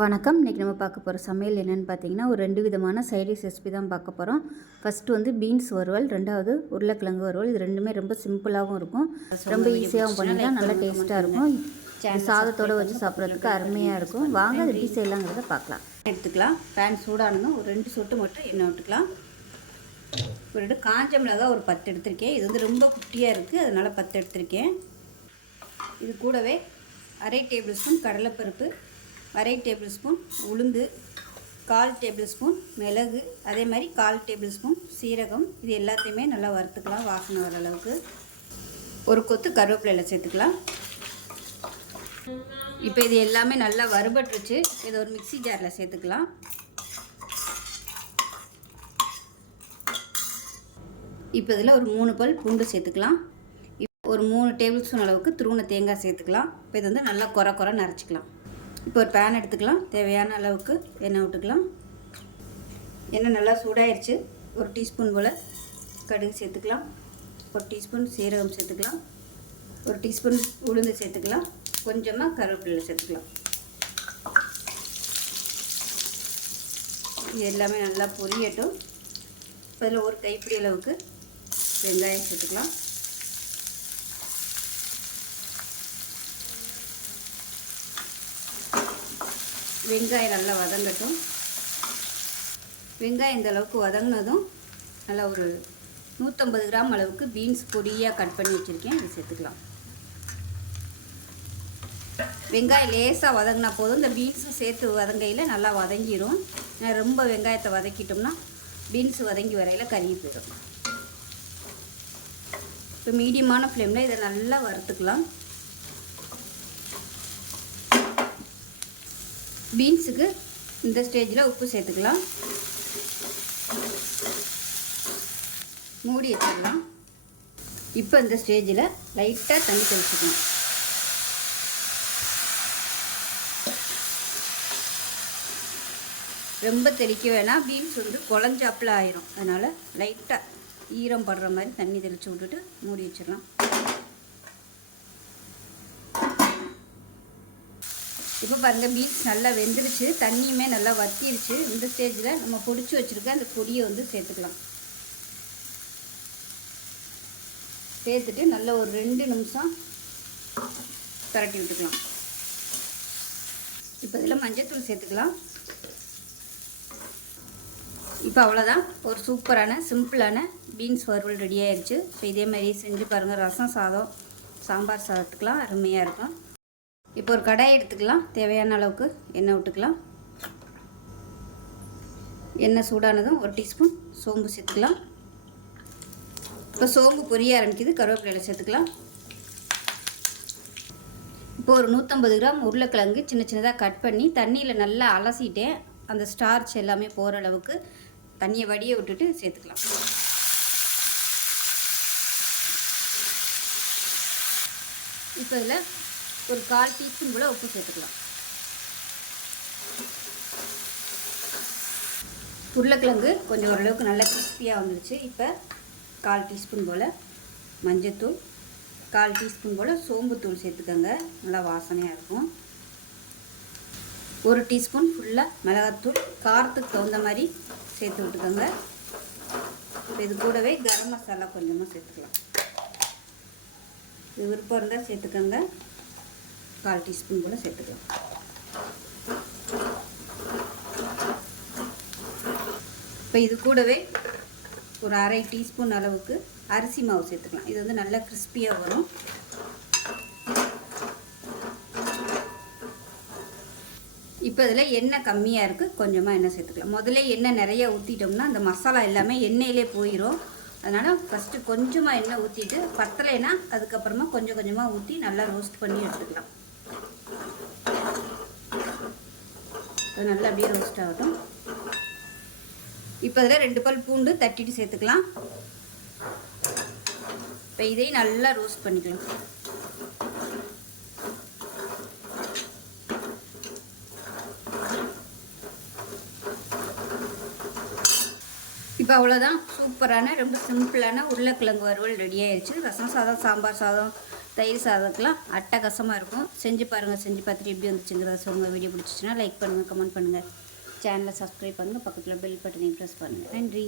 வணக்கம். இன்றைக்கி நம்ம பார்க்க போகிற சமையல் என்னென்னு பார்த்தீங்கன்னா, ஒரு 2 விதமான சைடிஷ் ரெசிபி தான் பார்க்க போகிறோம். ஃபஸ்ட்டு வந்து பீன்ஸ் வறுவல், ரெண்டாவது உருளைக்கிழங்கு வறுவல். இது ரெண்டுமே ரொம்ப சிம்பிளாகவும் இருக்கும், ரொம்ப ஈஸியாகவும் பண்ணிக்கலாம், நல்லா டேஸ்ட்டாக இருக்கும். இது சாதத்தோடு வச்சு சாப்பிட்றதுக்கு அருமையாக இருக்கும். வாங்க அது எப்படி செய்யலாங்கிறத பார்க்கலாம். எடுத்துக்கலாம். பேன் சூடானதும் ஒரு 2 சொட்டு மட்டும் எண்ணெய் விட்டுக்கலாம். ஒரு 2 காஞ்ச மிளகாய் ஒரு 10 எடுத்திருக்கேன். இது வந்து ரொம்ப குட்டியாக இருக்குது, அதனால் 10 எடுத்திருக்கேன். இது கூடவே அரை டேபிள் ஸ்பூன் கடலைப்பருப்பு, அரை டேபிள் ஸ்பூன் உளுந்து, 1/4 டேபிள் ஸ்பூன் மிளகு, அதே மாதிரி 1/4 டேபிள் ஸ்பூன் சீரகம். இது எல்லாத்தையுமே நல்லா வறுத்துக்கலாம், வாசனை வர அளவுக்கு. ஒரு கொத்து கருவேப்பிலையில் சேர்த்துக்கலாம். இப்போ இது எல்லாமே நல்லா வறுபட்டுருச்சு. இதை ஒரு மிக்சி ஜாரில் சேர்த்துக்கலாம். இப்போ இதில் ஒரு 3 பல் பூண்டு சேர்த்துக்கலாம். ஒரு 3 டேபிள் ஸ்பூன் அளவுக்கு துருவன தேங்காய் சேர்த்துக்கலாம். இப்போ இது வந்து நல்லா குறை நரைச்சிக்கலாம். இப்போ ஒரு பேன் எடுத்துக்கலாம். தேவையான அளவுக்கு எண்ணெய் விட்டுக்கலாம். எண்ணெய் நல்லா சூடாயிருச்சு. ஒரு டீஸ்பூன் போல் கடுகு சேர்த்துக்கலாம். ஒரு டீஸ்பூன் சீரகம் சேர்த்துக்கலாம். ஒரு டீஸ்பூன் உளுந்து சேர்த்துக்கலாம். கொஞ்சமாக கருவேப்பிலை சேர்த்துக்கலாம். இது எல்லாமே நல்லா பொரியட்டும். அதில் ஒரு கைப்பிடி அளவுக்கு வெங்காயம் சேர்த்துக்கலாம். வெங்காயம் நல்லா வதங்கட்டும். வெங்காயம் இந்த அளவுக்கு வதங்கினதும் நல்லா ஒரு 150 கிராம் அளவுக்கு பீன்ஸ் பொடியாக கட் பண்ணி வச்சுருக்கேன், இது சேர்த்துக்கலாம். வெங்காயம் லேசாக வதங்கினா போதும். இந்த பீன்ஸும் சேர்த்து வதங்கையில் நல்லா வதங்கிடும். ரொம்ப வெங்காயத்தை வதக்கிட்டோம்னா பீன்ஸு வதங்கி வரையில் கருகி போயிடும். இப்போ மீடியமான ஃப்ளேமில் இதை நல்லா வறுத்துக்கலாம். பீன்ஸுக்கு இந்த ஸ்டேஜில் உப்பு சேர்த்துக்கலாம். மூடி வச்சிடலாம். இப்போ இந்த ஸ்டேஜில் லைட்டாக தண்ணி தெளிச்சுக்கணும். ரொம்ப தெளிக்க வேணாம், பீன்ஸ் வந்து குழஞ்சாப்பில் ஆயிரும். அதனால் லைட்டாக ஈரம் படுற மாதிரி தண்ணி தெளித்து விட்டுட்டு மூடி வச்சிடலாம். இப்போ பாருங்கள், பீன்ஸ் நல்லா வெந்துருச்சு, தண்ணியுமே நல்லா வத்திருச்சு. இந்த ஸ்டேஜில் நம்ம பொடிச்சு வச்சுருக்க அந்த பொடியை வந்து சேர்த்துக்கலாம். சேர்த்துட்டு நல்லா ஒரு 2 நிமிஷம் பரட்டி விட்டுக்கலாம். இப்போ இதில் மஞ்சள்தூள் சேர்த்துக்கலாம். இப்போ அவ்வளோதான், ஒரு சூப்பரான சிம்பிளான பீன்ஸ் வறுவல் ரெடி ஆயிடுச்சு. இப்போ இதே மாதிரி செஞ்சு பாருங்கள். ரசம் சாதம், சாம்பார் சாதத்துக்கெலாம் அருமையாக இருக்கும். இப்போ ஒரு கடாய் எடுத்துக்கலாம். தேவையான அளவுக்கு எண்ணெய் விட்டுக்கலாம். எண்ணெய் சூடானதும் ஒரு டீஸ்பூன் சோம்பு சேர்த்துக்கலாம். இப்போ சோம்பு பொரிய ஆரம்பிக்குது, கருவேப்பிலையில் சேர்த்துக்கலாம். இப்போ ஒரு 150 கிராம் உருளைக்கிழங்கு சின்னதாக கட் பண்ணி தண்ணியில் நல்லா அலசிட்டேன். அந்த ஸ்டார்ச் எல்லாமே போகிற அளவுக்கு தண்ணியை வடிய விட்டுட்டு சேர்த்துக்கலாம். இப்போ இதில் ஒரு 1/4 டீஸ்பூன் போல் உப்பு சேர்த்துக்கலாம். உருளைக்கிழங்கு கொஞ்சம் ஓரளவுக்கு நல்லா கிறிஸ்பியாக வந்துடுச்சு. இப்போ 1/4 டீஸ்பூன் போல் மஞ்சத்தூள், 1/4 டீஸ்பூன் போல் சோம்புத்தூள் சேர்த்துக்கோங்க, நல்லா வாசனையாக இருக்கும். 1 டீஸ்பூன் ஃபுல்லாக மிளகாத்தூள், காரத்துக்கு தகுந்த மாதிரி சேர்த்து விட்டுக்கோங்க. இது கூடவே கரம் மசாலா கொஞ்சமாக சேர்த்துக்கலாம். இது விருப்பம் இருந்தால் சேர்த்துக்கோங்க. 1/4 டீஸ்பூன் போல் சேர்த்துக்கலாம். இப்போ இது கூடவே ஒரு அரை டீஸ்பூன் அளவுக்கு அரிசி மாவு சேர்த்துக்கலாம். இது வந்து நல்லா கிறிஸ்பியாக வரும். இப்போ இதில் எண்ணெய் கம்மியாக இருக்குது, கொஞ்சமாக எண்ணெய் சேர்த்துக்கலாம். முதல்ல எண்ணெய் நிறைய ஊற்றிட்டோம்னா அந்த மசாலா எல்லாமே எண்ணெயிலே போயிடும். அதனால் ஃபஸ்ட்டு கொஞ்சமாக எண்ணெய் ஊற்றிட்டு பத்தலைன்னா அதுக்கப்புறமா கொஞ்சமாக ஊற்றி நல்லா ரோஸ்ட் பண்ணி எடுத்துக்கலாம். அது நல்லா அப்படியே ரோஸ்ட் ஆகட்டும். இப்போ அதில் 2 பல் பூண்டு தட்டிட்டு சேர்த்துக்கலாம். இப்போ இதையும் நல்லா ரோஸ்ட் பண்ணிக்கலாம். இப்போ அவ்வளோதான், சூப்பரான ரொம்ப சிம்பிளான உருளைக்கிழங்கு வறுவல் ரெடி ஆயிடுச்சு. ரசம் சாதம், சாம்பார் சாதம், தயிர் சாதத்துக்குலாம் அட்டகாசமாக இருக்கும். செஞ்சு பாருங்கள். செஞ்சு பார்த்துட்டு எப்படி வந்துச்சுங்கிறத சொல்லுங்கள். வீடியோ பிடிச்சிச்சின்னா லைக் பண்ணுங்கள், கமெண்ட் பண்ணுங்கள், சேனலை சப்ஸ்கிரைப் பண்ணுங்கள், பக்கத்தில் பெல் பட்டனையும் ப்ரெஸ் பண்ணுங்கள். நன்றி.